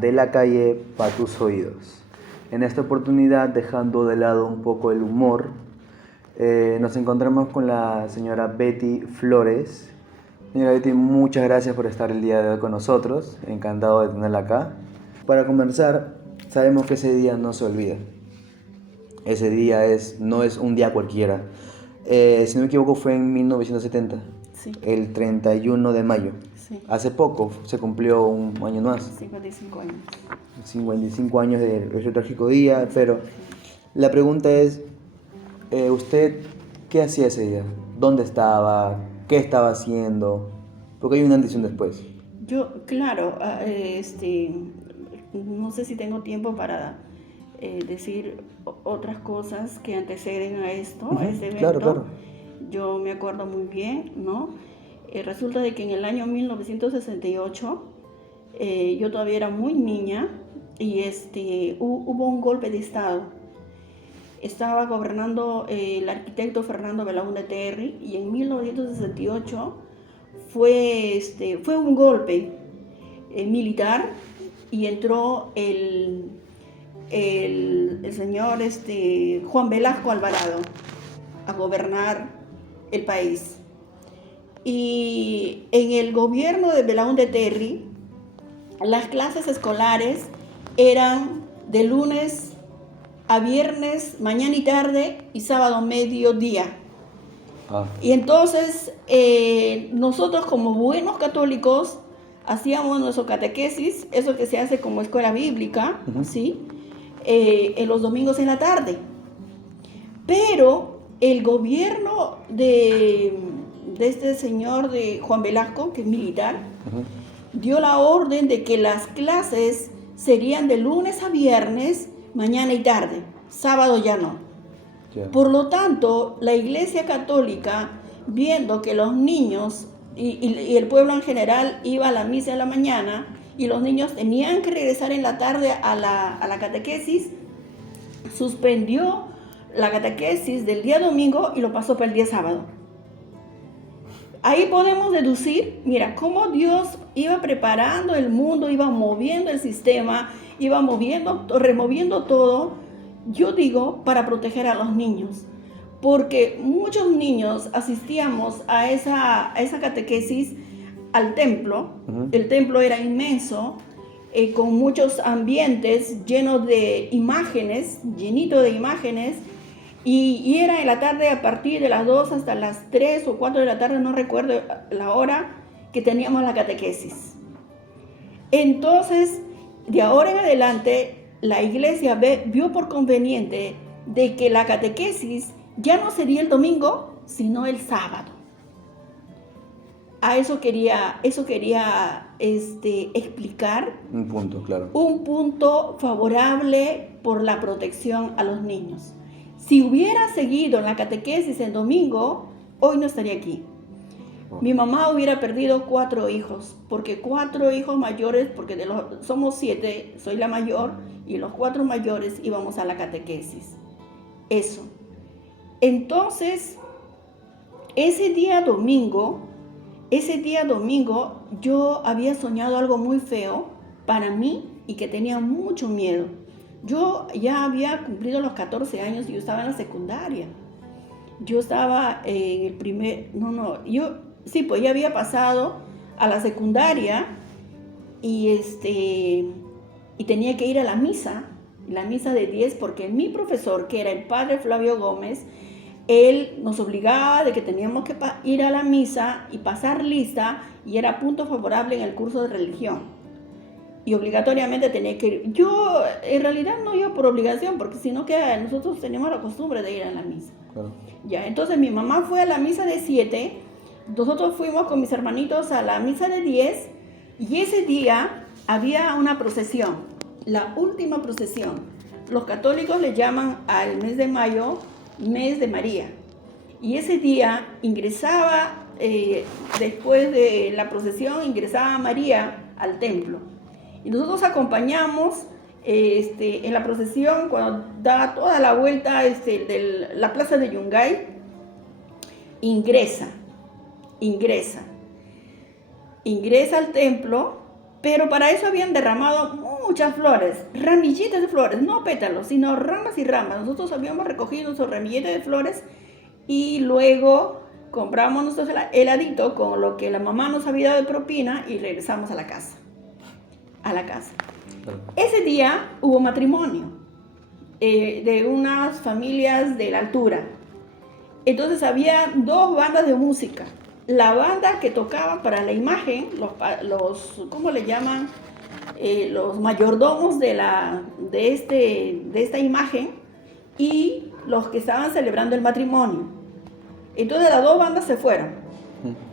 de la calle pa' tus oídos. En esta oportunidad, dejando de lado un poco el humor, nos encontramos con la señora Betty Flores. Señora Betty, muchas gracias por estar el día de hoy con nosotros. Encantado de tenerla acá. Para comenzar, sabemos que ese día no se olvida. Ese día no es un día cualquiera. Si no me equivoco, fue en 1970, Sí. el 31 de mayo. Sí. Hace poco se cumplió un año más. 55 años. 55 años de ese trágico día, pero la pregunta es, ¿usted qué hacía ese día? ¿Dónde estaba? ¿Qué estaba haciendo? Porque hay un antes y un después. Yo, claro, no sé si tengo tiempo para decir otras cosas que anteceden a esto, a este evento. Claro, claro. Yo me acuerdo muy bien, ¿no? Resulta de que en el año 1968, yo todavía era muy niña y hubo un golpe de Estado. Estaba gobernando el arquitecto Fernando Belaúnde Terry y en 1968 fue un golpe militar y entró el señor Juan Velasco Alvarado a gobernar el país. Y en el gobierno de Belaúnde Terry, las clases escolares eran de lunes a viernes, mañana y tarde, y sábado mediodía. Y entonces nosotros como buenos católicos hacíamos nuestro catequesis, eso que se hace como escuela bíblica, ¿sí? En los domingos en la tarde. Pero el gobierno de este señor de Juan Velasco, que es militar, dio la orden de que las clases serían de lunes a viernes, mañana y tarde, sábado ya no. Por lo tanto, la Iglesia Católica, viendo que los niños y el pueblo en general iba a la misa en la mañana y los niños tenían que regresar en la tarde a la catequesis, suspendió la catequesis del día domingo y lo pasó para el día sábado. Ahí podemos deducir, mira, cómo Dios iba preparando el mundo, iba moviendo el sistema, iba removiendo todo, yo digo, para proteger a los niños. Porque muchos niños asistíamos a esa catequesis al templo. El templo era inmenso, con muchos ambientes llenos de imágenes, llenito de imágenes, y era en la tarde a partir de las 2 hasta las 3 o 4 de la tarde, no recuerdo la hora, que teníamos la catequesis. Entonces, de ahora en adelante, la iglesia vio por conveniente de que la catequesis ya no sería el domingo, sino el sábado. A eso quería explicar. Un punto, claro. Un punto favorable por la protección a los niños. Si hubiera seguido en la catequesis el domingo, hoy no estaría aquí. Mi mamá hubiera perdido 4 hijos, porque 4 hijos mayores, porque somos 7, soy la mayor, y los 4 mayores íbamos a la catequesis. Eso. Entonces, ese día domingo, yo había soñado algo muy feo para mí y que tenía mucho miedo. Yo ya había cumplido los 14 años y yo estaba en la secundaria. Yo estaba en el ya había pasado a la secundaria y tenía que ir a la misa de 10, porque mi profesor, que era el padre Flavio Gómez, él nos obligaba de que teníamos que ir a la misa y pasar lista, y era punto favorable en el curso de religión. Y obligatoriamente tenía que ir. Yo en realidad no iba por obligación, porque sino que nosotros teníamos la costumbre de ir a la misa. Claro. Ya, entonces mi mamá fue a la misa de 7, nosotros fuimos con mis hermanitos a la misa de 10, y ese día había una procesión, la última procesión. Los católicos le llaman al mes de mayo mes de María. Y ese día ingresaba, después de la procesión, ingresaba María al templo. Y nosotros acompañamos en la procesión, cuando da toda la vuelta de la plaza de Yungay, ingresa al templo, pero para eso habían derramado muchas flores, ramillitas de flores, no pétalos, sino ramas y ramas. Nosotros habíamos recogido nuestros ramilletes de flores y luego compramos nuestro heladito con lo que la mamá nos había dado de propina y regresamos a la casa. Ese día hubo matrimonio de unas familias de la altura. Entonces había dos bandas de música. La banda que tocaba para la imagen, ¿cómo le llaman? Los mayordomos de esta imagen, y los que estaban celebrando el matrimonio. Entonces las dos bandas se fueron,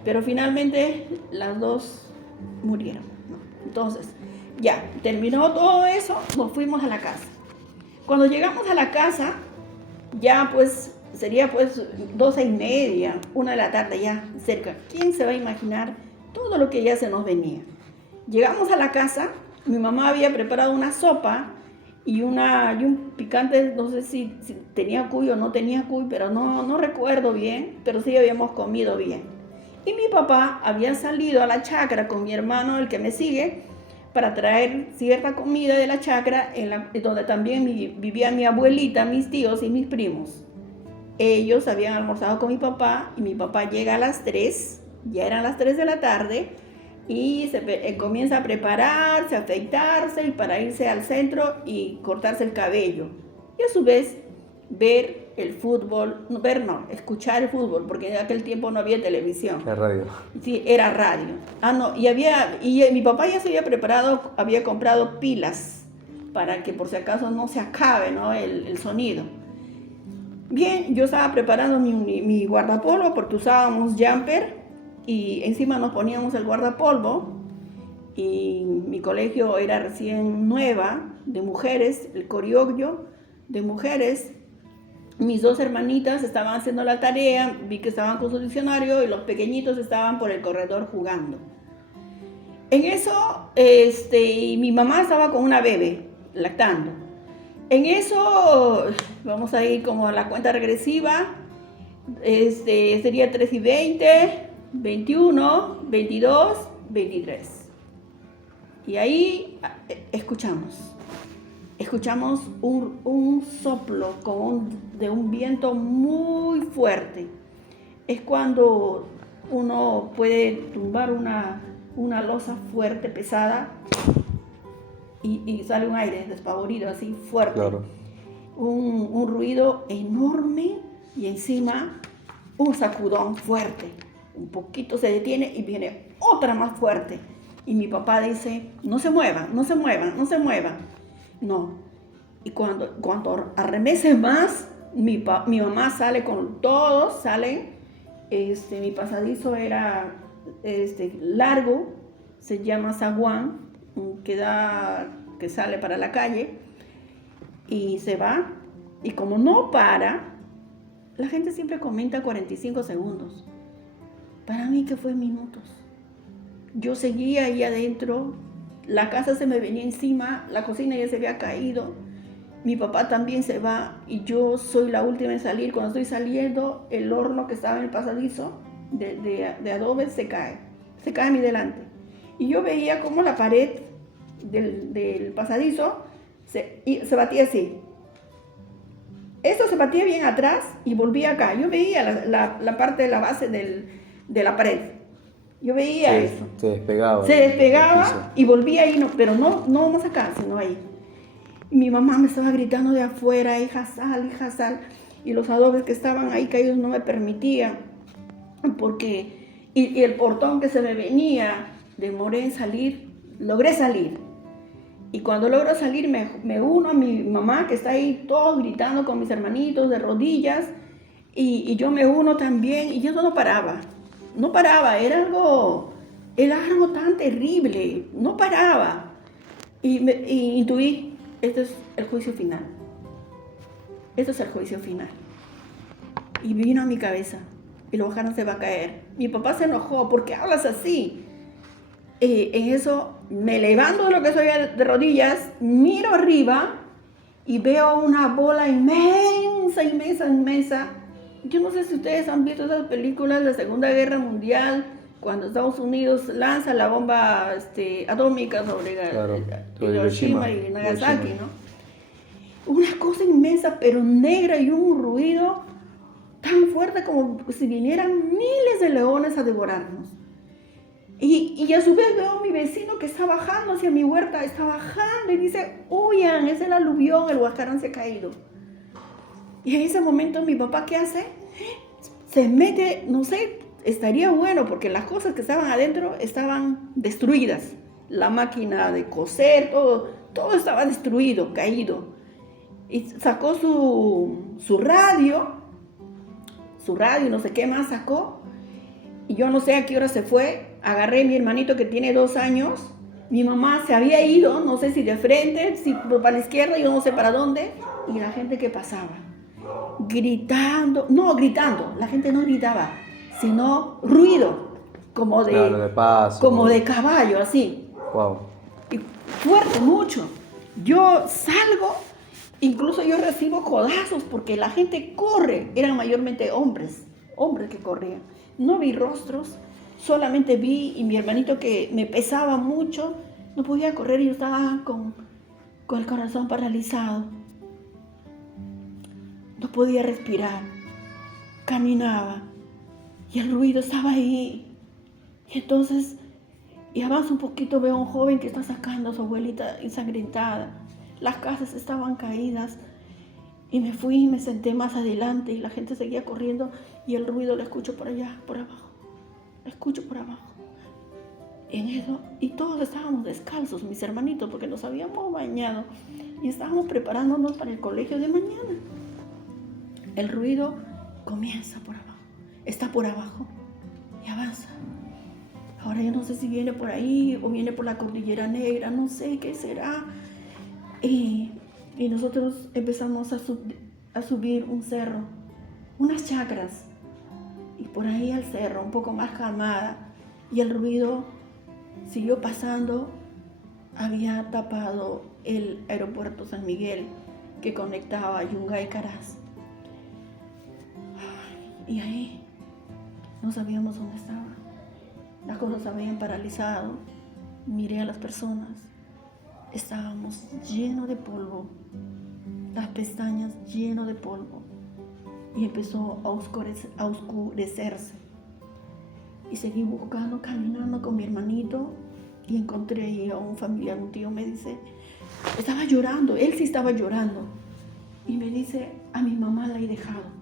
pero finalmente las dos murieron, ¿no? Entonces, ya, terminó todo eso, nos fuimos a la casa. Cuando llegamos a la casa, ya pues sería pues 12:30, 1 de la tarde ya cerca. ¿Quién se va a imaginar todo lo que ya se nos venía? Llegamos a la casa, mi mamá había preparado una sopa y un picante, no sé si tenía cuy o no tenía cuy, pero no recuerdo bien, pero sí habíamos comido bien. Y mi papá había salido a la chacra con mi hermano, el que me sigue, para traer cierta comida de la chacra, donde también vivía mi abuelita, mis tíos y mis primos. Ellos habían almorzado con mi papá y mi papá llega a las 3, ya eran las 3 de la tarde, y comienza a prepararse, a afeitarse y para irse al centro y cortarse el cabello. Y a su vez ver el fútbol, escuchar el fútbol, porque en aquel tiempo no había televisión. La radio. Sí, era radio. Y mi papá ya se había preparado, había comprado pilas para que por si acaso no se acabe, ¿no?, el sonido. Bien, yo estaba preparando mi guardapolvo porque usábamos jumper y encima nos poníamos el guardapolvo, y mi colegio era recién nueva, de mujeres, el coriogio de mujeres. Mis dos hermanitas estaban haciendo la tarea, vi que estaban con su diccionario y los pequeñitos estaban por el corredor jugando. En eso, mi mamá estaba con una bebé, lactando. En eso, vamos a ir como a la cuenta regresiva, sería 3:20, 21, 22, 23. Y ahí escuchamos un soplo de un viento muy fuerte. Es cuando uno puede tumbar una losa fuerte, pesada, y sale un aire despavorido, así fuerte. Claro. Un ruido enorme y encima un sacudón fuerte. Un poquito se detiene y viene otra más fuerte. Y mi papá dice, no se muevan, no se muevan, no se muevan. No. Y cuando arremece más, mi mamá sale con todos, salen. Mi pasadizo era largo, se llama zaguán, que sale para la calle, y se va. Y como no para, la gente siempre comenta 45 segundos. Para mí que fue minutos. Yo seguía ahí adentro, la casa se me venía encima, la cocina ya se había caído, mi papá también se va y yo soy la última en salir. Cuando estoy saliendo, el horno que estaba en el pasadizo de adobe se cae a mi delante. Y yo veía cómo la pared del pasadizo se batía así. Esto se batía bien atrás y volvía acá. Yo veía la parte de la base de la pared. Yo veía eso. Se despegaba. Se despegaba y volvía ahí, pero no más acá, sino ahí. Y mi mamá me estaba gritando de afuera, hija sal. Y los adobes que estaban ahí caídos no me permitían. Y el portón que se me venía, demoré en salir, logré salir. Y cuando logro salir me uno a mi mamá, que está ahí todos gritando con mis hermanitos de rodillas. Y yo me uno también, y eso no paraba, era algo tan terrible, no paraba. Y intuí, este es el juicio final. Y vino a mi cabeza, y lo bajaron, se va a caer. Mi papá se enojó, ¿por qué hablas así? En eso me levanto de lo que soy de rodillas, miro arriba y veo una bola inmensa. Yo no sé si ustedes han visto esas películas de la Segunda Guerra Mundial, cuando Estados Unidos lanza la bomba atómica sobre Hiroshima y Nagasaki, ¿no? Una cosa inmensa, pero negra, y un ruido tan fuerte como si vinieran miles de leones a devorarnos. Y a su vez veo a mi vecino que está bajando hacia mi huerta, está bajando y dice, huyan, es el aluvión, el Huascarán se ha caído. Y en ese momento mi papá, ¿qué hace? Se mete, no sé, estaría bueno porque las cosas que estaban adentro estaban destruidas. La máquina de coser, todo estaba destruido, caído. Y sacó su radio, no sé qué más sacó. Y yo no sé a qué hora se fue. Agarré a mi hermanito que tiene 2 años. Mi mamá se había ido, no sé si de frente, si para la izquierda, yo no sé para dónde. Y la gente que pasaba, gritando, la gente no gritaba, sino ruido, como de paso, como de caballo, así. Wow. Y fuerte, mucho. Yo salgo, incluso yo recibo codazos porque la gente corre, eran mayormente hombres que corrían. No vi rostros, solamente vi, y mi hermanito que me pesaba mucho, no podía correr y yo estaba con el corazón paralizado. No podía respirar, caminaba y el ruido estaba ahí. Y entonces, y avanzo un poquito, veo a un joven que está sacando a su abuelita ensangrentada. Las casas estaban caídas y me fui y me senté más adelante y la gente seguía corriendo y el ruido lo escucho por allá, por abajo. Lo escucho por abajo. En eso, y todos estábamos descalzos, mis hermanitos, porque nos habíamos bañado y estábamos preparándonos para el colegio de mañana. El ruido comienza por abajo, está por abajo y avanza. Ahora yo no sé si viene por ahí o viene por la Cordillera Negra, no sé qué será. Y nosotros empezamos a subir un cerro, unas chacras, y por ahí al cerro, un poco más calmada, y el ruido siguió pasando. Había tapado el aeropuerto San Miguel que conectaba Yungay y Caraz. Y ahí no sabíamos dónde estaba. Las cosas se habían paralizado. Miré a las personas. Estábamos llenos de polvo. Las pestañas llenas de polvo. Y empezó a oscurecerse. Y seguí buscando, caminando con mi hermanito. Y encontré ahí a un familiar, un tío me dice, estaba llorando, él sí estaba llorando. Y me dice, a mi mamá la he dejado.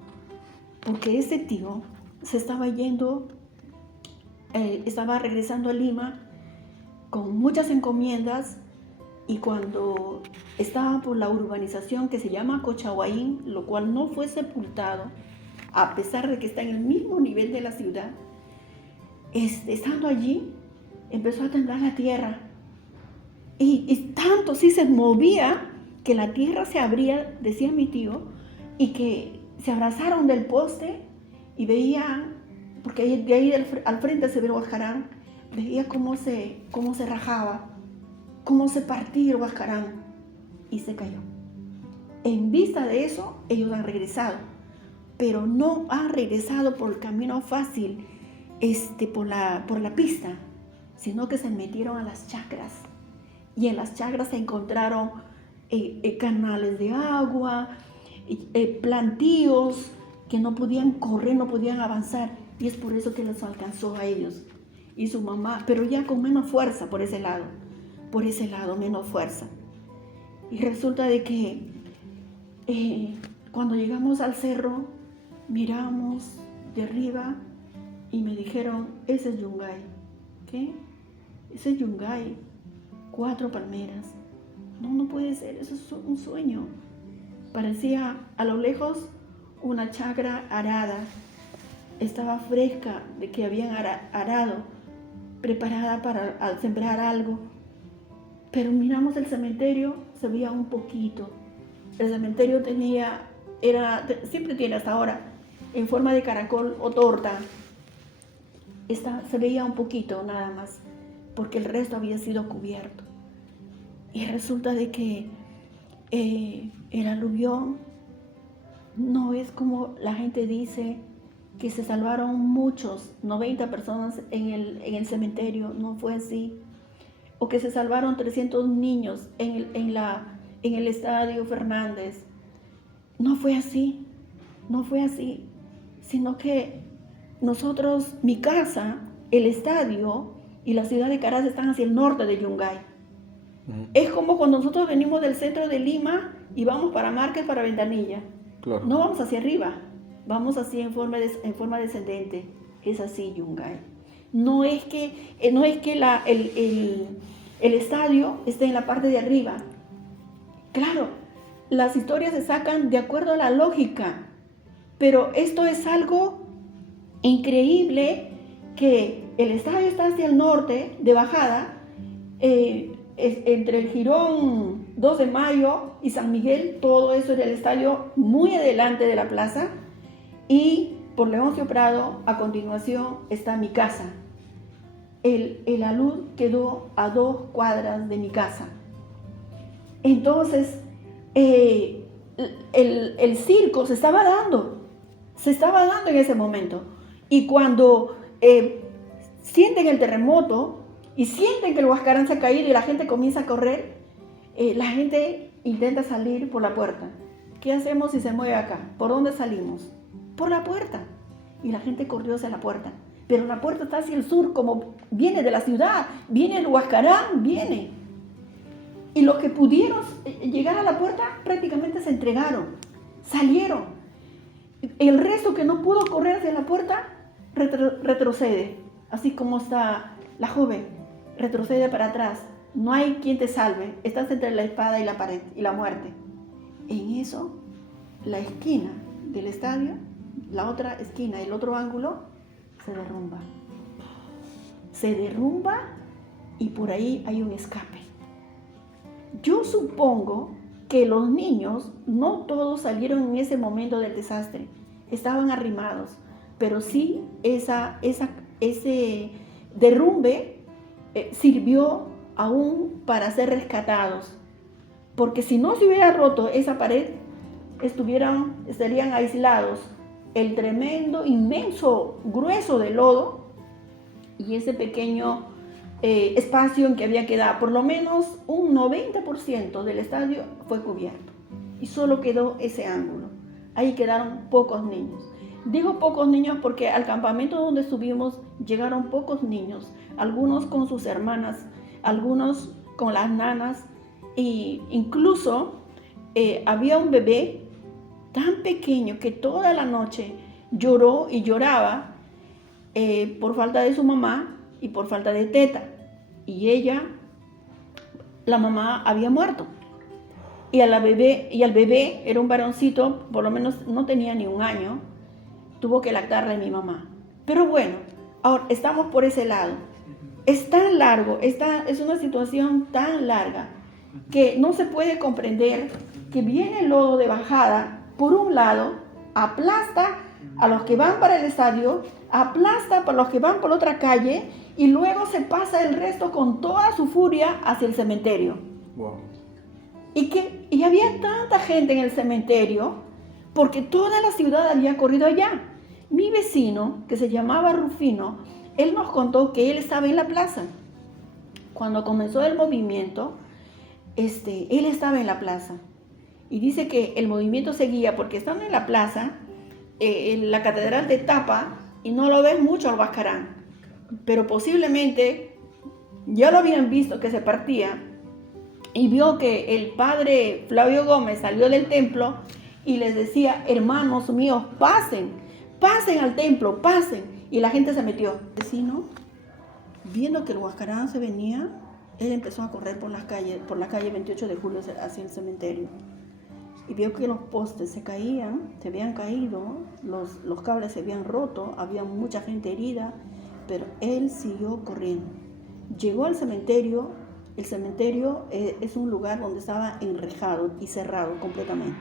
Porque ese tío se estaba yendo, estaba regresando a Lima con muchas encomiendas, y cuando estaba por la urbanización que se llama Cochahuaín, lo cual no fue sepultado, a pesar de que está en el mismo nivel de la ciudad, estando allí, empezó a temblar la tierra. Y tanto sí se movía que la tierra se abría, decía mi tío, y que se abrazaron del poste y veían, porque de ahí al frente se ve el Huascarán, veía cómo se rajaba, cómo se partía el Huascarán, y se cayó. En vista de eso, ellos han regresado, pero no han regresado por el camino fácil, por la pista, sino que se metieron a las chacras, y en las chacras se encontraron canales de agua, plantíos que no podían correr, no podían avanzar, y es por eso que les alcanzó a ellos y su mamá, pero ya con menos fuerza por ese lado menos fuerza. Y resulta de que cuando llegamos al cerro, miramos de arriba y me dijeron, ese es Yungay. ¿Qué? Ese es Yungay, 4 palmeras. No puede ser, eso es un sueño. Parecía a lo lejos una chacra arada. Estaba fresca, de que habían arado, preparada para sembrar algo. Pero miramos el cementerio, se veía un poquito. El cementerio siempre tiene hasta ahora, en forma de caracol o torta. Se veía un poquito nada más, porque el resto había sido cubierto. Y resulta de que el aluvión no es como la gente dice que se salvaron muchos, 90 personas en el cementerio. No fue así. O que se salvaron 300 niños en el estadio Fernández. No fue así. No fue así. Sino que nosotros, mi casa, el estadio y la ciudad de Caracas están hacia el norte de Yungay. Es como cuando nosotros venimos del centro de Lima y vamos para Márquez, para Ventanilla. Claro. No vamos hacia arriba, vamos así en forma descendente. Es así Yungay. No es que el estadio esté en la parte de arriba. Claro, las historias se sacan de acuerdo a la lógica, pero esto es algo increíble, que el estadio está hacia el norte, de bajada, entre el Jirón 2 de Mayo y San Miguel. Todo eso es el estadio muy adelante de la plaza, y por Leoncio Prado a continuación está mi casa. El alud quedó a 2 cuadras de mi casa. Entonces el circo se estaba dando en ese momento, y cuando sienten el terremoto y sienten que el Huascarán se ha caído y la gente comienza a correr, la gente intenta salir por la puerta. ¿Qué hacemos si se mueve acá? ¿Por dónde salimos? Por la puerta. Y la gente corrió hacia la puerta. Pero la puerta está hacia el sur, como viene de la ciudad, viene el Huascarán, viene. Y los que pudieron llegar a la puerta prácticamente se entregaron, salieron. El resto que no pudo correr hacia la puerta retrocede, así como está la joven, retrocede para atrás. No hay quien te salve, estás entre la espada y la pared y la muerte. En eso, la esquina del estadio, la otra esquina, el otro ángulo, se derrumba y por ahí hay un escape. Yo supongo que los niños no todos salieron en ese momento del desastre, estaban arrimados, pero sí ese derrumbe sirvió aún para ser rescatados, porque si no se hubiera roto esa pared, estarían aislados el tremendo, inmenso, grueso de lodo y ese pequeño espacio en que había quedado. Por lo menos un 90% del estadio fue cubierto y solo quedó ese ángulo. Ahí quedaron pocos niños. Digo pocos niños porque al campamento donde estuvimos llegaron pocos niños, algunos con sus hermanas, algunos con las nanas, e incluso había un bebé tan pequeño que toda la noche lloró y lloraba por falta de su mamá y por falta de teta. Y la mamá había muerto. Y al bebé, era un varoncito, por lo menos no tenía ni 1 año, tuvo que lactarle mi mamá. Pero bueno, ahora estamos por ese lado. Es tan largo, es una situación tan larga que no se puede comprender que viene el lodo de bajada, por un lado, aplasta a los que van para el estadio, aplasta para los que van por otra calle y luego se pasa el resto con toda su furia hacia el cementerio. Wow. Y había tanta gente en el cementerio porque toda la ciudad había corrido allá. Mi vecino, que se llamaba Rufino, él nos contó que él estaba en la plaza. Cuando comenzó el movimiento, él estaba en la plaza. Y dice que el movimiento seguía porque estando en la plaza, en la catedral te tapa y no lo ves mucho al Huascarán. Pero posiblemente ya lo habían visto que se partía y vio que el padre Flavio Gómez salió del templo y les decía: hermanos míos, pasen al templo, pasen. Y la gente se metió. El vecino, viendo que el Huascarán se venía, él empezó a correr por la calle 28 de julio hacia el cementerio. Y vio que los postes se habían caído, los cables se habían roto, había mucha gente herida, pero él siguió corriendo. Llegó al cementerio. El cementerio es un lugar donde estaba enrejado y cerrado completamente.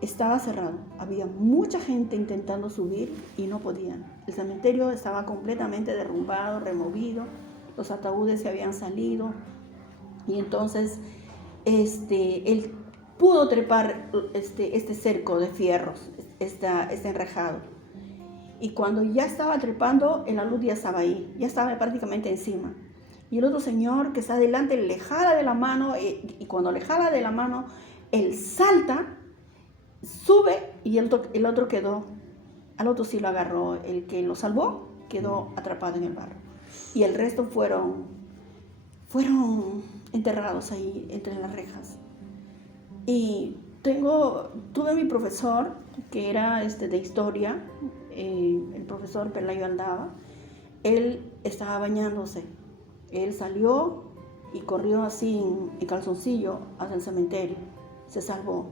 Estaba cerrado, había mucha gente intentando subir y no podían. El cementerio estaba completamente derrumbado, removido, los ataúdes se habían salido y entonces él pudo trepar este cerco de fierros, este enrejado. Y cuando ya estaba trepando, el alud ya estaba ahí, ya estaba prácticamente encima. Y el otro señor que está adelante le jala de la mano, y cuando le jala de la mano, él salta, sube y el otro quedó. Al otro sí lo agarró, el que lo salvó quedó atrapado en el barro. Y el resto fueron enterrados ahí entre las rejas. Y tuve mi profesor, que era de historia, el profesor Pelayo Aldaba. Él estaba bañándose. Él salió y corrió así en calzoncillo hacia el cementerio. Se salvó.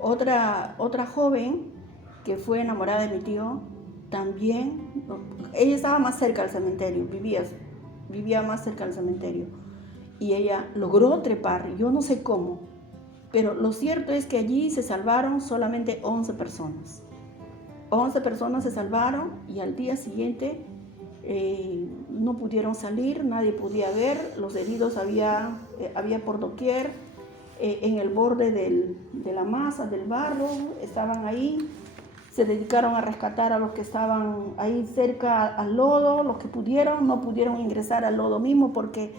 Otra joven que fue enamorada de mi tío, también, ella estaba más cerca del cementerio, vivía más cerca del cementerio. Y ella logró trepar, yo no sé cómo, pero lo cierto es que allí se salvaron solamente 11 personas. 11 personas se salvaron y al día siguiente no pudieron salir, nadie podía ver, los heridos había por doquier, en el borde de la masa, del barro, estaban ahí. Se dedicaron a rescatar a los que estaban ahí cerca al lodo, los que pudieron, no pudieron ingresar al lodo mismo porque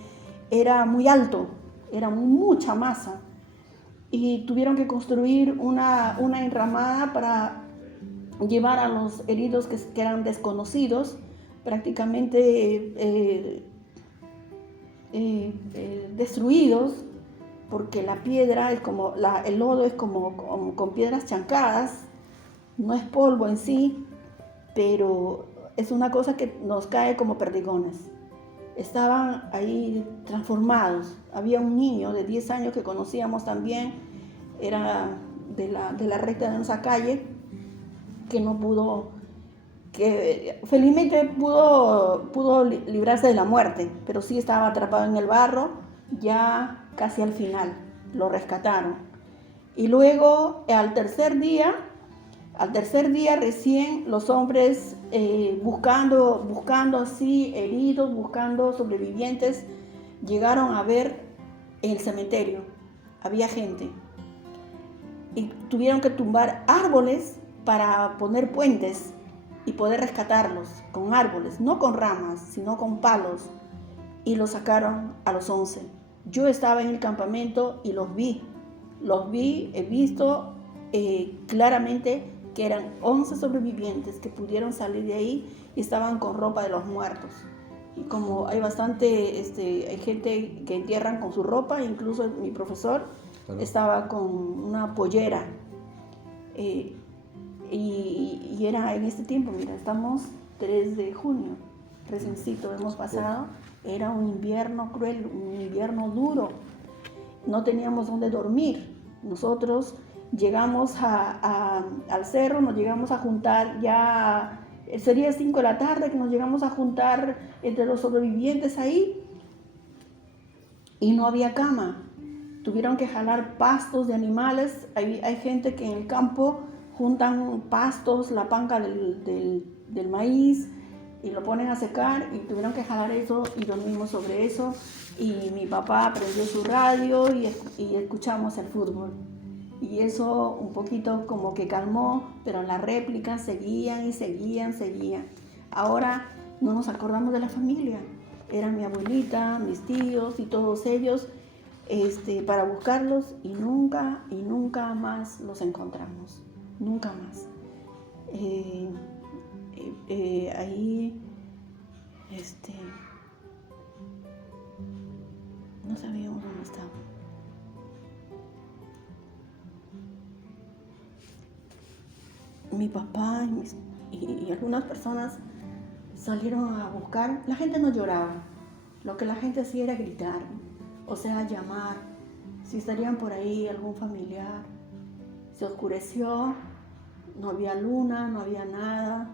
era muy alto, era mucha masa. Y tuvieron que construir una enramada para llevar a los heridos que eran desconocidos, prácticamente destruidos, porque la piedra es como, el lodo es como con piedras chancadas, no es polvo en sí, pero es una cosa que nos cae como perdigones. Estaban ahí transformados. Había un niño de 10 años que conocíamos también, era de la recta de nuestra calle, que felizmente pudo librarse de la muerte, pero sí estaba atrapado en el barro, ya casi al final, lo rescataron. Y luego, al tercer día recién los hombres buscando así heridos, buscando sobrevivientes, llegaron a ver en el cementerio, había gente. Y tuvieron que tumbar árboles para poner puentes y poder rescatarlos con árboles, no con ramas, sino con palos. Y los sacaron a los 11. Yo estaba en el campamento y los vi, he visto claramente que eran 11 sobrevivientes que pudieron salir de ahí y estaban con ropa de los muertos. Y como hay hay gente que entierran con su ropa, incluso mi profesor estaba con una pollera. Y era en este tiempo, mira, estamos 3 de junio, reciéncito hemos pasado, era un invierno cruel, un invierno duro, no teníamos dónde dormir. Nosotros llegamos al cerro, nos llegamos a juntar ya, sería 5 de la tarde que nos llegamos a juntar entre los sobrevivientes ahí y no había cama. Tuvieron que jalar pastos de animales. Hay gente que en el campo juntan pastos, la panca del maíz y lo ponen a secar y tuvieron que jalar eso y dormimos sobre eso. Y mi papá prendió su radio y escuchamos el fútbol. Y eso un poquito como que calmó, pero las réplicas seguían y seguían. Ahora no nos acordamos de la familia. Era mi abuelita, mis tíos y todos ellos para buscarlos y nunca más los encontramos. Nunca más. Ahí no sabíamos dónde estaban. Mi papá y algunas personas salieron a buscar. La gente no lloraba. Lo que la gente hacía era gritar, o sea, llamar. Si estarían por ahí algún familiar. Se oscureció, no había luna, no había nada.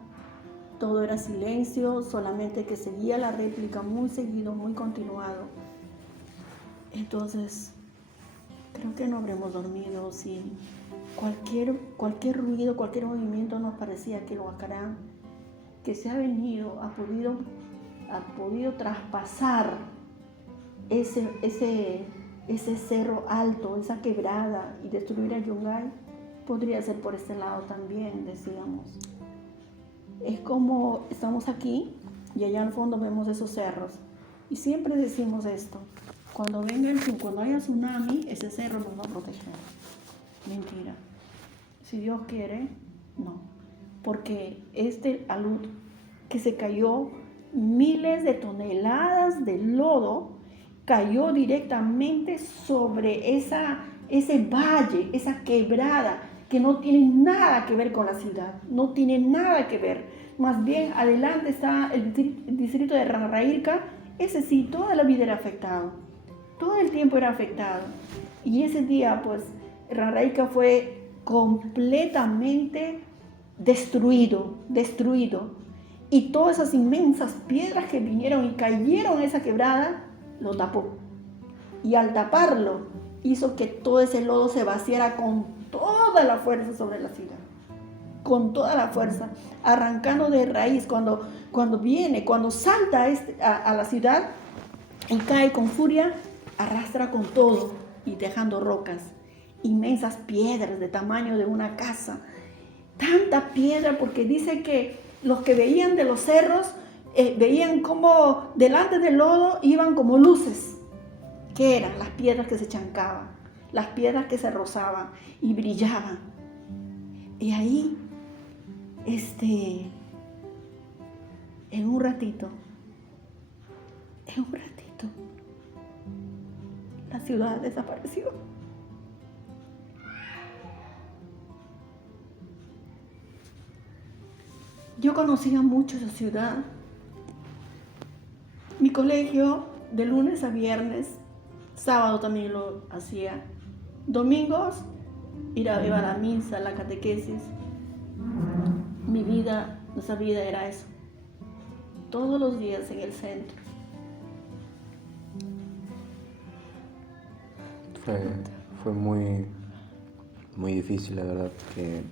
Todo era silencio, solamente que seguía la réplica muy seguido, muy continuado. Entonces, creo que no habremos dormido si cualquier ruido, cualquier movimiento nos parecía que el Huacarán que se ha venido ha podido traspasar ese cerro alto, esa quebrada y destruir a Yungay. Podría ser por este lado también, decíamos. Es como estamos aquí y allá al fondo vemos esos cerros. Y siempre decimos esto, cuando haya tsunami, ese cerro nos va a proteger. Mentira. Si Dios quiere, no. Porque este alud que se cayó, miles de toneladas de lodo, cayó directamente sobre ese valle, esa quebrada, que no tiene nada que ver con la ciudad, no tiene nada que ver. Más bien, adelante está el distrito de Ranraírca, ese sí, toda la vida era afectado, todo el tiempo era afectado. Y ese día, pues, Ranraírca fue completamente destruido. Y todas esas inmensas piedras que vinieron y cayeron en esa quebrada, lo tapó. Y al taparlo, hizo que todo ese lodo se vaciara con toda la fuerza sobre la ciudad. Con toda la fuerza, arrancando de raíz. Cuando salta a la ciudad y cae con furia, arrastra con todo y dejando rocas, inmensas piedras de tamaño de una casa. Tanta piedra, porque dice que los que veían de los cerros veían como delante del lodo iban como luces. ¿Qué eran? Las piedras que se chancaban, las piedras que se rozaban y brillaban. Y ahí, en un ratito, la ciudad desapareció. Yo conocía mucho esa ciudad. Mi colegio, de lunes a viernes, sábado también lo hacía. Domingos, iba a la misa, a la catequesis. Nuestra vida era eso. Todos los días en el centro. Fue muy, muy difícil, la verdad, que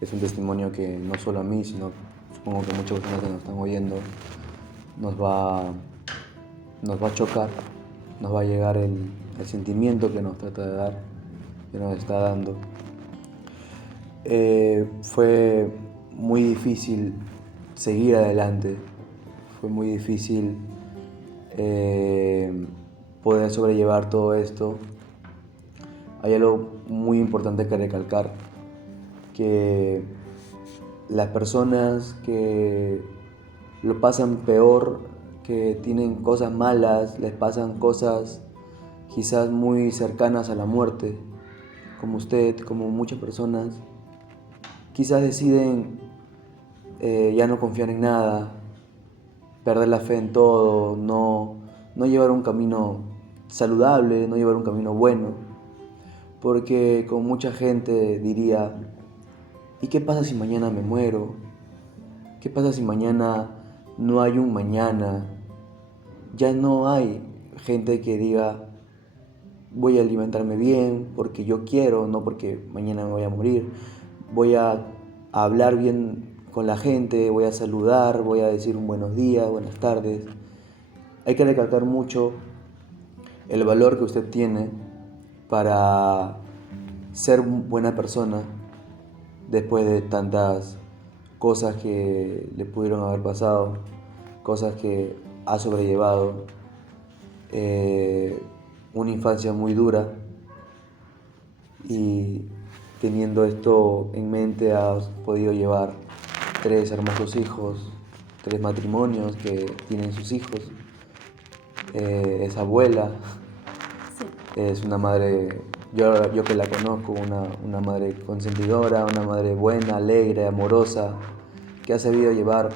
es un testimonio que no solo a mí, sino supongo que muchas personas que nos están oyendo nos va a chocar, nos va a llegar el sentimiento que nos trata de dar, que nos está dando. Fue muy difícil seguir adelante, fue muy difícil poder sobrellevar todo esto. Hay algo muy importante que recalcar, que las personas que lo pasan peor, que tienen cosas malas, les pasan cosas quizás muy cercanas a la muerte, como usted, como muchas personas, quizás deciden ya no confiar en nada, perder la fe en todo, no llevar un camino saludable, no llevar un camino bueno, porque con mucha gente diría, ¿y qué pasa si mañana me muero? ¿Qué pasa si mañana no hay un mañana? Ya no hay gente que diga, voy a alimentarme bien porque yo quiero, no porque mañana me voy a morir. Voy a hablar bien con la gente, voy a saludar, voy a decir un buenos días, buenas tardes. Hay que recalcar mucho el valor que usted tiene para ser buena persona después de tantas cosas que le pudieron haber pasado, cosas que ha sobrellevado, una infancia muy dura, y teniendo esto en mente has podido llevar 3 hermosos hijos, 3 matrimonios que tienen sus hijos, es abuela, sí. Es una madre, yo que la conozco, una madre consentidora, una madre buena, alegre, amorosa, que ha sabido llevar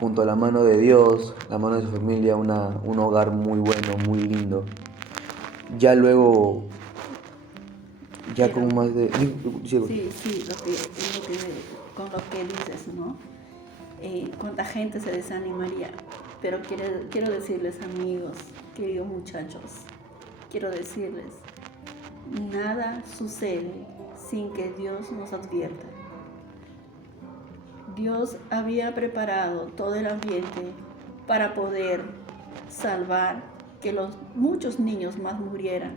junto a la mano de Dios, la mano de su familia, un hogar muy bueno, muy lindo. Ya luego, ya pero, con más de... Sí, con lo que dices, ¿no? Cuánta gente se desanimaría. Pero quiero decirles, amigos, queridos muchachos, quiero decirles, nada sucede sin que Dios nos advierta. Dios había preparado todo el ambiente para poder salvar que muchos niños más murieran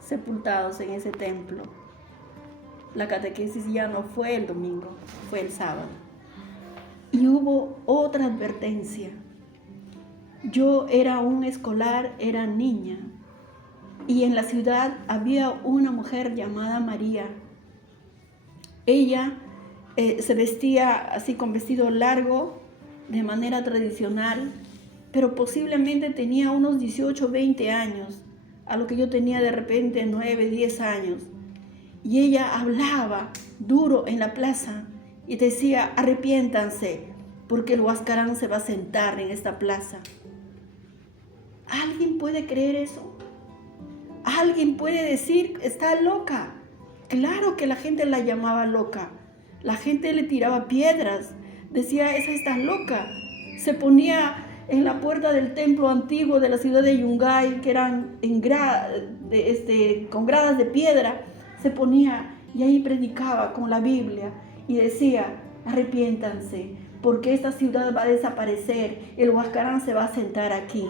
sepultados en ese templo. La catequesis ya no fue el domingo, fue el sábado. Y hubo otra advertencia. Yo era un escolar, era niña, y en la ciudad había una mujer llamada María. Ella se vestía así con vestido largo, de manera tradicional, pero posiblemente tenía unos 18, 20 años, a lo que yo tenía de repente 9, 10 años. Y ella hablaba duro en la plaza y decía: arrepiéntanse, porque el Huascarán se va a sentar en esta plaza. ¿Alguien puede creer eso? ¿Alguien puede decir: está loca? Claro que la gente la llamaba loca. La gente le tiraba piedras. Decía: esa está loca. Se ponía en la puerta del templo antiguo de la ciudad de Yungay, que eran con gradas de piedra. Se ponía y ahí predicaba con la Biblia y decía: arrepiéntanse, porque esta ciudad va a desaparecer. El Huascarán se va a sentar aquí.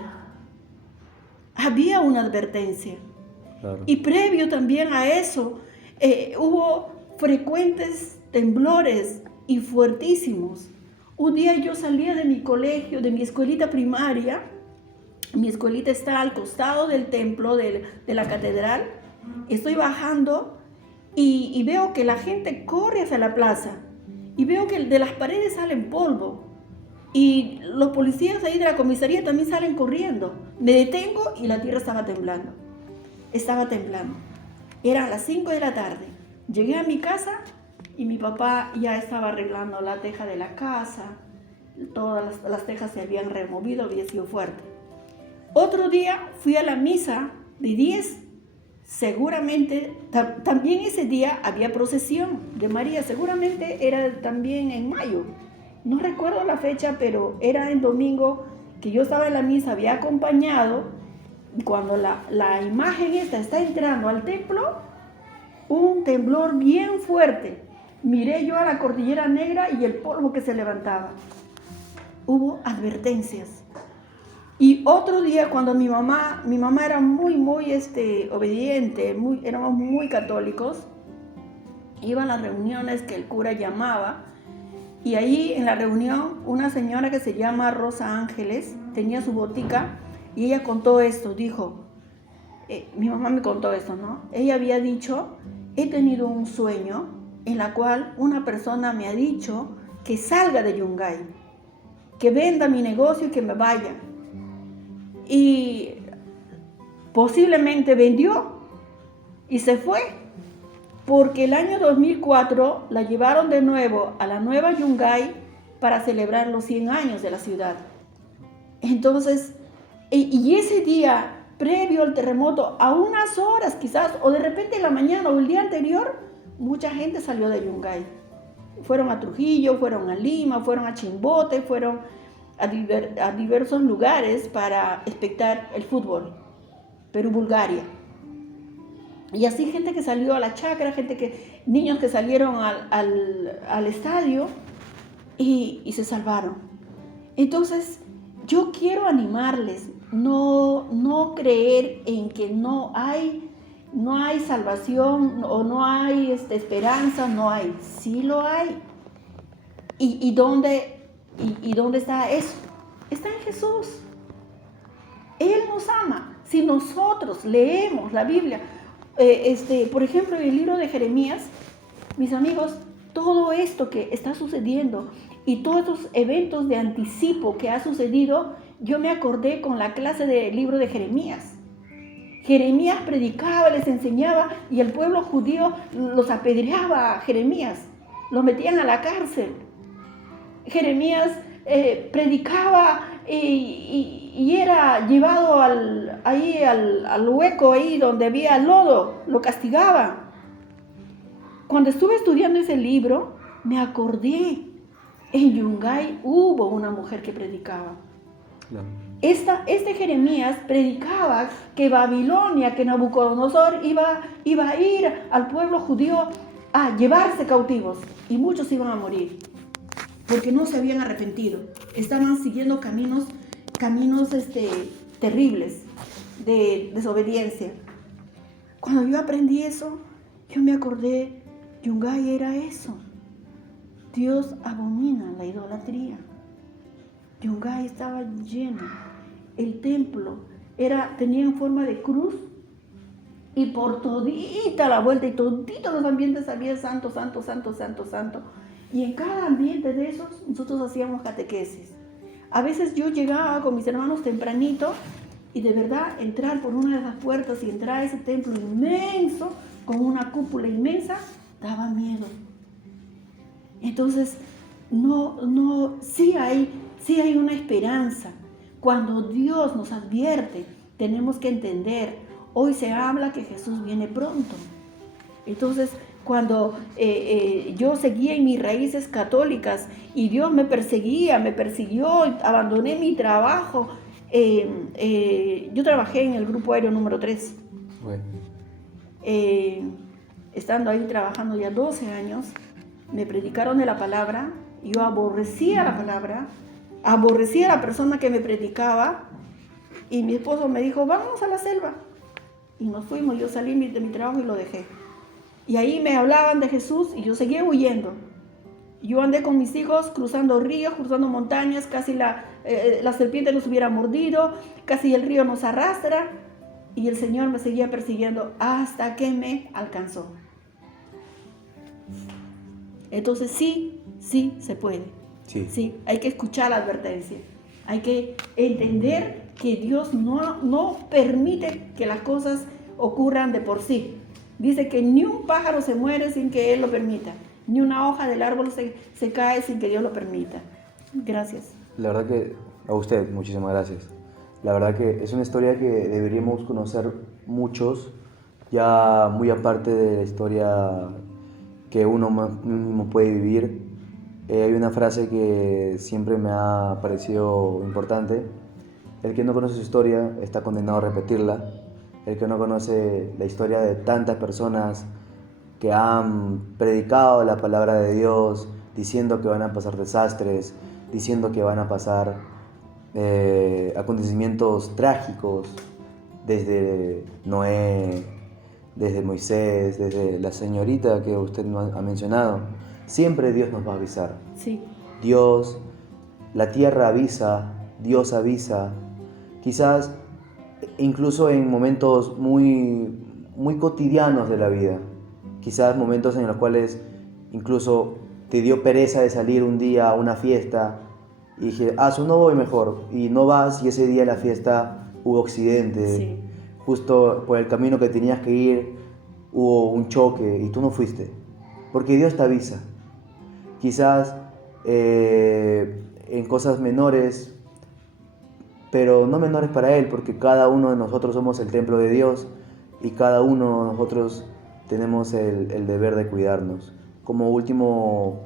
Había una advertencia. Claro. Y previo también a eso, hubo frecuentes temblores y fuertísimos. Un día yo salía de mi colegio, de mi escuelita primaria. Mi escuelita está al costado del templo de la catedral. Estoy bajando y veo que la gente corre hacia la plaza. Y veo que de las paredes salen polvo. Y los policías ahí de la comisaría también salen corriendo. Me detengo y la tierra estaba temblando. Estaba temblando. Eran las 5 de la tarde. Llegué a mi casa y mi papá ya estaba arreglando la teja de la casa. Todas las tejas se habían removido, había sido fuerte. Otro día fui a la misa de 10. Seguramente, también ese día había procesión de María. Seguramente era también en mayo. No recuerdo la fecha, pero era en domingo que yo estaba en la misa, había acompañado. Y cuando la imagen esta está entrando al templo, un temblor bien fuerte. Miré yo a la cordillera negra y el polvo que se levantaba. Hubo advertencias. Y otro día, cuando mi mamá era muy obediente, éramos muy católicos, iba a las reuniones que el cura llamaba. Y ahí en la reunión, una señora que se llama Rosa Ángeles tenía su botica y ella contó esto, dijo, mi mamá me contó esto, ¿no? Ella había dicho: he tenido un sueño en la cual una persona me ha dicho que salga de Yungay, que venda mi negocio y que me vaya. Y posiblemente vendió y se fue. Porque el año 2004 la llevaron de nuevo a la nueva Yungay para celebrar los 100 años de la ciudad. Entonces, y ese día, previo al terremoto, a unas horas quizás, o de repente en la mañana o el día anterior, mucha gente salió de Yungay. Fueron a Trujillo, fueron a Lima, fueron a Chimbote, fueron a diversos lugares para espectar el fútbol. Perú-Bulgaria. Y así gente que salió a la chacra, niños que salieron al estadio y se salvaron. Entonces, yo quiero animarles, no creer en que no hay salvación o no hay esperanza, no hay. Sí lo hay. ¿Y dónde está eso? Está en Jesús. Él nos ama. Si nosotros leemos la Biblia, por ejemplo, en el libro de Jeremías, mis amigos, todo esto que está sucediendo y todos estos eventos de anticipo que ha sucedido, yo me acordé con la clase del libro de Jeremías. Jeremías predicaba, les enseñaba y el pueblo judío los apedreaba a Jeremías, los metían a la cárcel. Jeremías predicaba y era llevado al hueco ahí donde había lodo, lo castigaban. Cuando estuve estudiando ese libro, me acordé, en Yungay hubo una mujer que predicaba. Claro. Este Jeremías predicaba que Babilonia, que Nabucodonosor iba a ir al pueblo judío a llevarse cautivos y muchos iban a morir porque no se habían arrepentido, estaban siguiendo caminos terribles de desobediencia. Cuando yo aprendí eso, yo me acordé, Yungay era eso. Dios abomina la idolatría. Yungay estaba lleno. El templo tenía en forma de cruz y por todita la vuelta y toditos los ambientes había santo, santo, santo, santo, santo. Y en cada ambiente de esos nosotros hacíamos catequesis. A veces yo llegaba con mis hermanos tempranito y de verdad entrar por una de esas puertas y entrar a ese templo inmenso con una cúpula inmensa daba miedo. Entonces, sí hay una esperanza. Cuando Dios nos advierte, tenemos que entender, hoy se habla que Jesús viene pronto. Entonces, cuando yo seguía en mis raíces católicas y Dios me persiguió, abandoné mi trabajo, yo trabajé en el grupo aéreo número 3. Bueno. Estando ahí trabajando ya 12 años, me predicaron de la palabra, yo aborrecía la palabra, aborrecía a la persona que me predicaba, y mi esposo me dijo, vamos a la selva. Y nos fuimos, yo salí de mi trabajo y lo dejé. Y ahí me hablaban de Jesús y yo seguía huyendo. Yo andé con mis hijos cruzando ríos, cruzando montañas, casi la serpiente nos hubiera mordido, casi el río nos arrastra, y el Señor me seguía persiguiendo hasta que me alcanzó. Entonces sí se puede. Sí, hay que escuchar la advertencia. Hay que entender que Dios no permite que las cosas ocurran de por sí. Dice que ni un pájaro se muere sin que Él lo permita. Ni una hoja del árbol se cae sin que Dios lo permita. Gracias. La verdad que a usted, muchísimas gracias. La verdad que es una historia que deberíamos conocer muchos, ya muy aparte de la historia que uno mismo puede vivir. Hay una frase que siempre me ha parecido importante: el que no conoce su historia está condenado a repetirla. El que no conoce la historia de tantas personas que han predicado la palabra de Dios, diciendo que van a pasar desastres, diciendo que van a pasar acontecimientos trágicos, desde Noé, desde Moisés, desde la señorita que usted ha mencionado. Siempre Dios nos va a avisar. Sí. Dios, la tierra avisa, Dios avisa. Quizás incluso en momentos muy, muy cotidianos de la vida. Quizás momentos en los cuales incluso te dio pereza de salir un día a una fiesta y dije, no voy mejor. Y no vas, y ese día en la fiesta hubo accidente. Sí. Justo por el camino que tenías que ir hubo un choque y tú no fuiste. Porque Dios te avisa. Quizás en cosas menores, pero no menores para Él, porque cada uno de nosotros somos el templo de Dios y cada uno de nosotros tenemos el deber de cuidarnos. Como última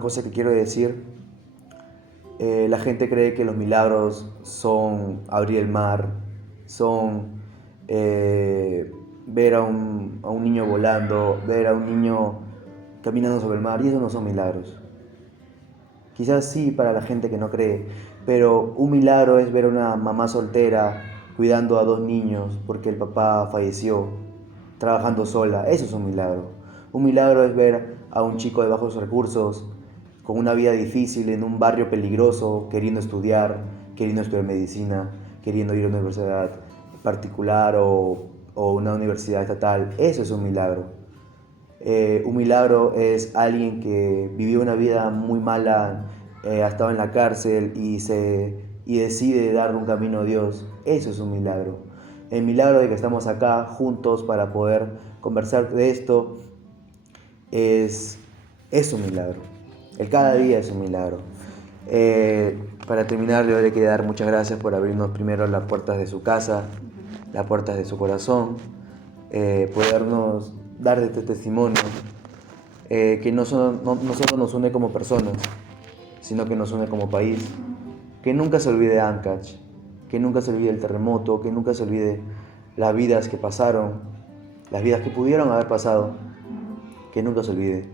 cosa que quiero decir, la gente cree que los milagros son abrir el mar, son ver a un niño volando, ver a un niño caminando sobre el mar, y eso no son milagros. Quizás sí para la gente que no cree, pero un milagro es ver a una mamá soltera cuidando a 2 niños porque el papá falleció, trabajando sola. Eso es un milagro. Un milagro es ver a un chico de bajos recursos, con una vida difícil, en un barrio peligroso, queriendo estudiar medicina, queriendo ir a una universidad particular o una universidad estatal. Eso es un milagro. Un milagro es alguien que vivió una vida muy mala, ha estado en la cárcel y decide dar un camino a Dios. Eso es un milagro. El milagro de que estamos acá juntos para poder conversar de esto es un milagro. El cada día es un milagro. Para terminar, yo le quiero dar muchas gracias por abrirnos primero las puertas de su casa, las puertas de su corazón, podernos dar este testimonio que no solo nos une como personas, sino que nos une como país. Que nunca se olvide Ancash, que nunca se olvide el terremoto, que nunca se olvide las vidas que pasaron, las vidas que pudieron haber pasado, que nunca se olvide.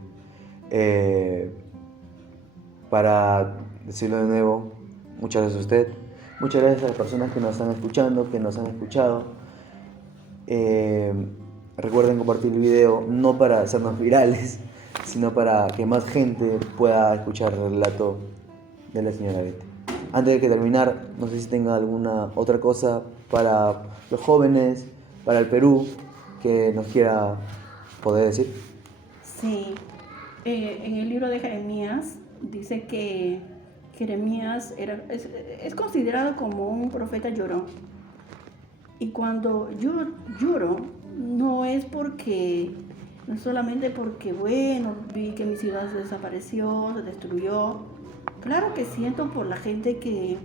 Para decirlo de nuevo, muchas gracias a usted, muchas gracias a las personas que nos están escuchando, que nos han escuchado. Recuerden compartir el video, no para hacernos virales, sino para que más gente pueda escuchar el relato de la señora Betty. Antes de terminar, no sé si tenga alguna otra cosa para los jóvenes, para el Perú, que nos quiera poder decir. Sí, en el libro de Jeremías dice que Jeremías es considerado como un profeta llorón. Y cuando yo lloro, no es solamente porque, bueno, vi que mi ciudad se desapareció, se destruyó. Claro que siento por la gente que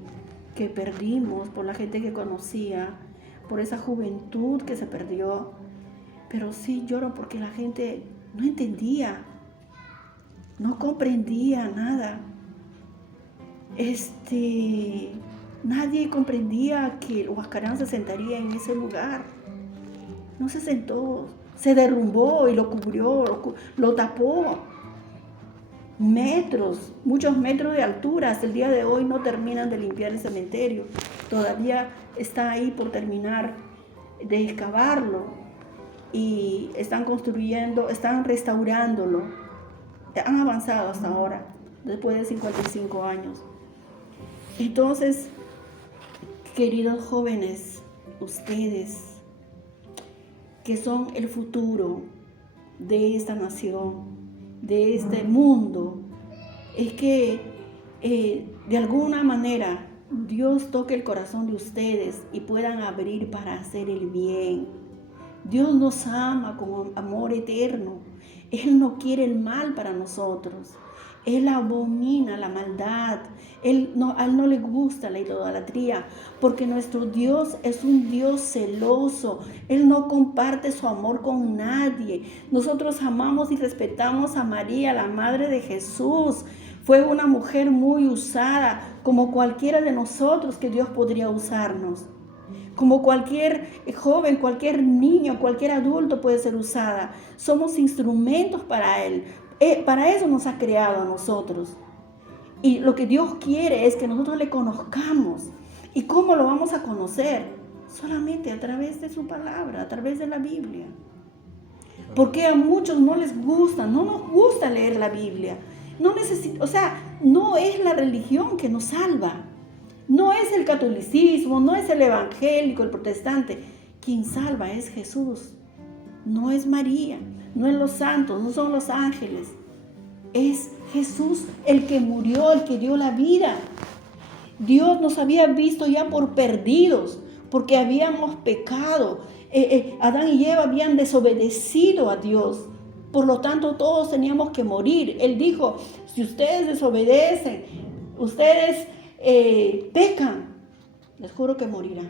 perdimos, por la gente que conocía, por esa juventud que se perdió. Pero sí lloro porque la gente no entendía, no comprendía nada. Nadie comprendía que el Huascarán se sentaría en ese lugar. No se sentó, se derrumbó y lo cubrió, lo tapó. Muchos metros de altura. Hasta el día de hoy no terminan de limpiar el cementerio. Todavía está ahí por terminar de excavarlo. Y están construyendo, están restaurándolo. Han avanzado hasta ahora, después de 55 años. Entonces, queridos jóvenes, ustedes que son el futuro de esta nación, de este mundo, es que de alguna manera Dios toque el corazón de ustedes y puedan abrir para hacer el bien. Dios nos ama con amor eterno. Él no quiere el mal para nosotros. Él abomina la maldad. A él no le gusta la idolatría, porque nuestro Dios es un Dios celoso. Él no comparte su amor con nadie. Nosotros amamos y respetamos a María, la madre de Jesús. Fue una mujer muy usada, como cualquiera de nosotros que Dios podría usarnos. Como cualquier joven, cualquier niño, cualquier adulto puede ser usada. Somos instrumentos para Él. Para eso nos ha creado a nosotros. Y lo que Dios quiere es que nosotros le conozcamos. ¿Y cómo lo vamos a conocer? Solamente a través de su palabra, a través de la Biblia. Porque a muchos no les gusta, no nos gusta leer la Biblia. No es la religión que nos salva. No es el catolicismo, no es el evangélico, el protestante. Quien salva es Jesús. No es María, no es los santos, no son los ángeles. Es Jesús el que murió, el que dio la vida. Dios nos había visto ya por perdidos, porque habíamos pecado. Adán y Eva habían desobedecido a Dios. Por lo tanto, todos teníamos que morir. Él dijo, si ustedes desobedecen, ustedes pecan, les juro que morirán.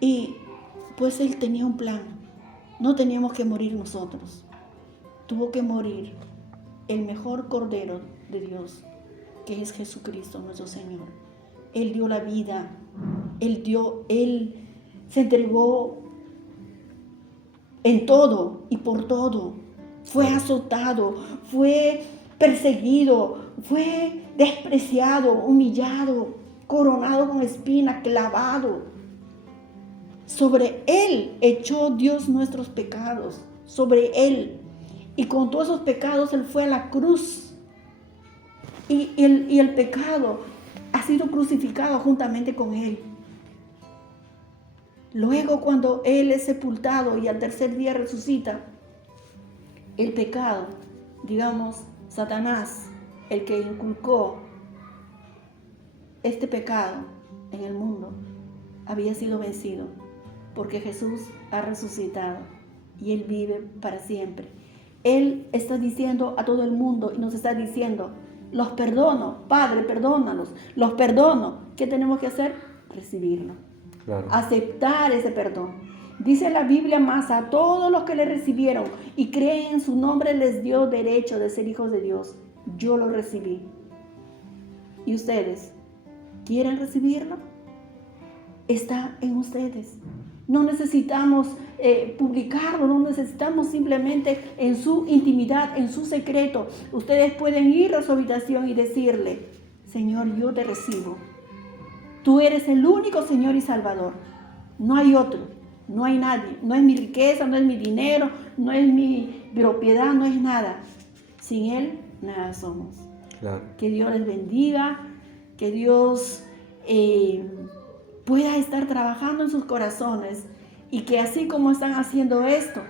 Y pues Él tenía un plan. No teníamos que morir nosotros. Tuvo que morir el mejor Cordero de Dios, que es Jesucristo nuestro Señor. Él dio la vida. Él se entregó en todo y por todo. Fue azotado, fue perseguido, fue despreciado, humillado, coronado con espinas, clavado. Sobre Él echó Dios nuestros pecados, sobre Él. Y con todos esos pecados Él fue a la cruz. Y el pecado ha sido crucificado juntamente con Él. Luego, cuando Él es sepultado y al tercer día resucita, el pecado, digamos, Satanás, el que inculcó este pecado en el mundo, había sido vencido, porque Jesús ha resucitado y Él vive para siempre. Él está diciendo a todo el mundo y nos está diciendo, los perdono, Padre, perdónalos, los perdono. ¿Qué tenemos que hacer? Recibirlo. Claro. Aceptar ese perdón. Dice la Biblia, más a todos los que le recibieron y creen en su nombre les dio derecho de ser hijos de Dios. Yo lo recibí. ¿Y ustedes quieren recibirlo? Está en ustedes. No necesitamos publicarlo, no necesitamos simplemente en su intimidad, en su secreto. Ustedes pueden ir a su habitación y decirle, Señor, yo te recibo. Tú eres el único Señor y Salvador. No hay otro. No hay nadie. No es mi riqueza, no es mi dinero, no es mi propiedad, no es nada. Sin Él, nada somos. Claro. Que Dios les bendiga, que Dios pueda estar trabajando en sus corazones y que así como están haciendo esto,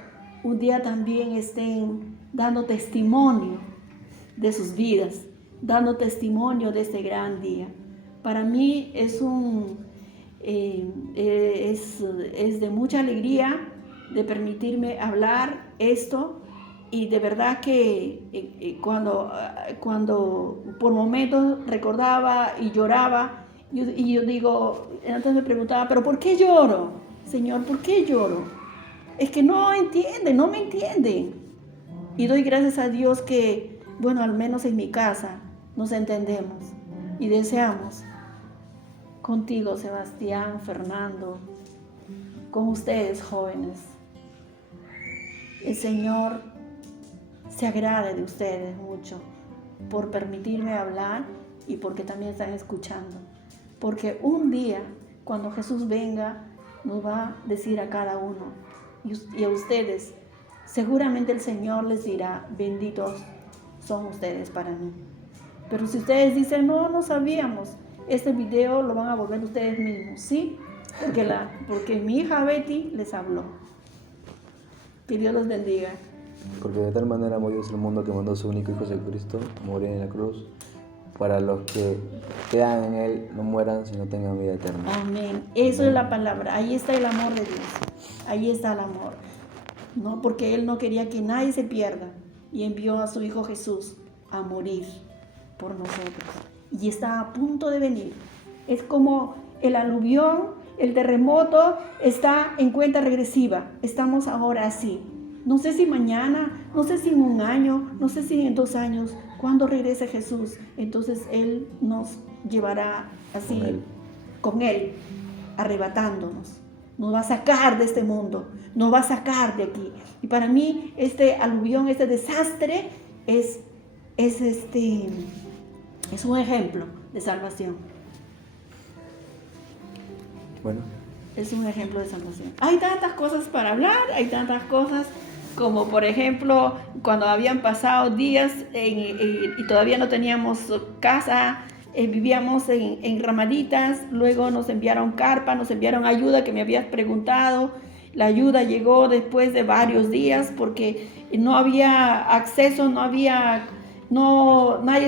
un día también estén dando testimonio de sus vidas, dando testimonio de este gran día. Para mí es de mucha alegría de permitirme hablar esto, y de verdad que cuando por momentos recordaba y lloraba, y yo digo, antes me preguntaba, ¿pero por qué lloro? Señor, ¿por qué lloro? Es que no entienden, no me entienden. Y doy gracias a Dios que, bueno, al menos en mi casa nos entendemos y deseamos contigo, Sebastián, Fernando, con ustedes, jóvenes. El Señor se agrade de ustedes mucho por permitirme hablar y porque también están escuchando. Porque un día, cuando Jesús venga, nos va a decir a cada uno y a ustedes, seguramente el Señor les dirá, benditos son ustedes para mí. Pero si ustedes dicen, no sabíamos, este video lo van a volver ustedes mismos, ¿sí? Porque mi hija Betty les habló. Que Dios los bendiga. Porque de tal manera amó Dios el mundo que mandó a su único Hijo Jesucristo morir en la cruz, para los que quedan en Él no mueran, sino tengan vida eterna. Amén. Eso es la palabra. Ahí está el amor de Dios. Ahí está el amor. No, porque Él no quería que nadie se pierda y envió a su Hijo Jesús a morir por nosotros. Y está a punto de venir. Es como el aluvión, el terremoto está en cuenta regresiva. Estamos ahora así. No sé si mañana, no sé si en un año, no sé si en 2 años, cuando regrese Jesús, entonces Él nos llevará así con Él, arrebatándonos. Nos va a sacar de este mundo, nos va a sacar de aquí. Y para mí este aluvión, este desastre es un ejemplo de salvación. Bueno. Es un ejemplo de salvación. Hay tantas cosas para hablar, hay tantas cosas como por ejemplo cuando habían pasado días y todavía no teníamos casa, vivíamos en ramaditas, luego nos enviaron carpa, nos enviaron ayuda que me habías preguntado. La ayuda llegó después de varios días porque no había acceso, nadie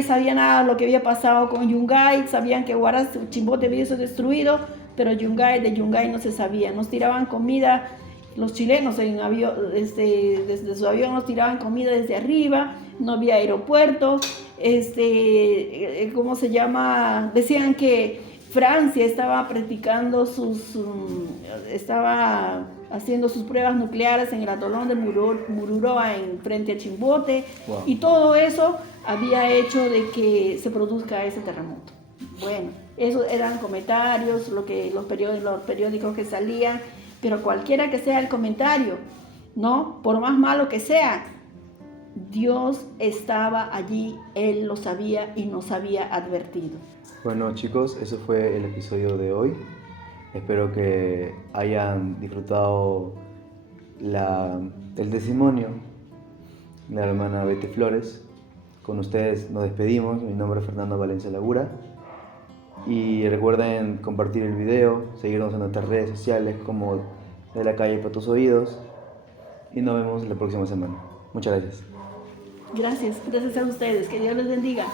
sabía nada de lo que había pasado con Yungay. Sabían que Huaraz, Chimbote había sido destruido, pero de Yungay no se sabía. Nos tiraban comida, los chilenos desde su avión nos tiraban comida desde arriba, no había aeropuertos, ¿cómo se llama? Decían que Francia estaba practicando estaba haciendo sus pruebas nucleares en el atolón de Mururoa frente a Chimbote. Wow. Y todo eso había hecho de que se produzca ese terremoto. Bueno, esos eran comentarios, los periódicos que salían, pero cualquiera que sea el comentario, ¿no? Por más malo que sea, Dios estaba allí, Él lo sabía y nos había advertido. Bueno, chicos, eso fue el episodio de hoy. Espero que hayan disfrutado el testimonio de la hermana Betty Flores. Con ustedes nos despedimos. Mi nombre es Fernando Valencia Lagura. Y recuerden compartir el video, seguirnos en nuestras redes sociales como De la Calle para tus Oídos. Y nos vemos la próxima semana. Muchas gracias. Gracias a ustedes. Que Dios les bendiga.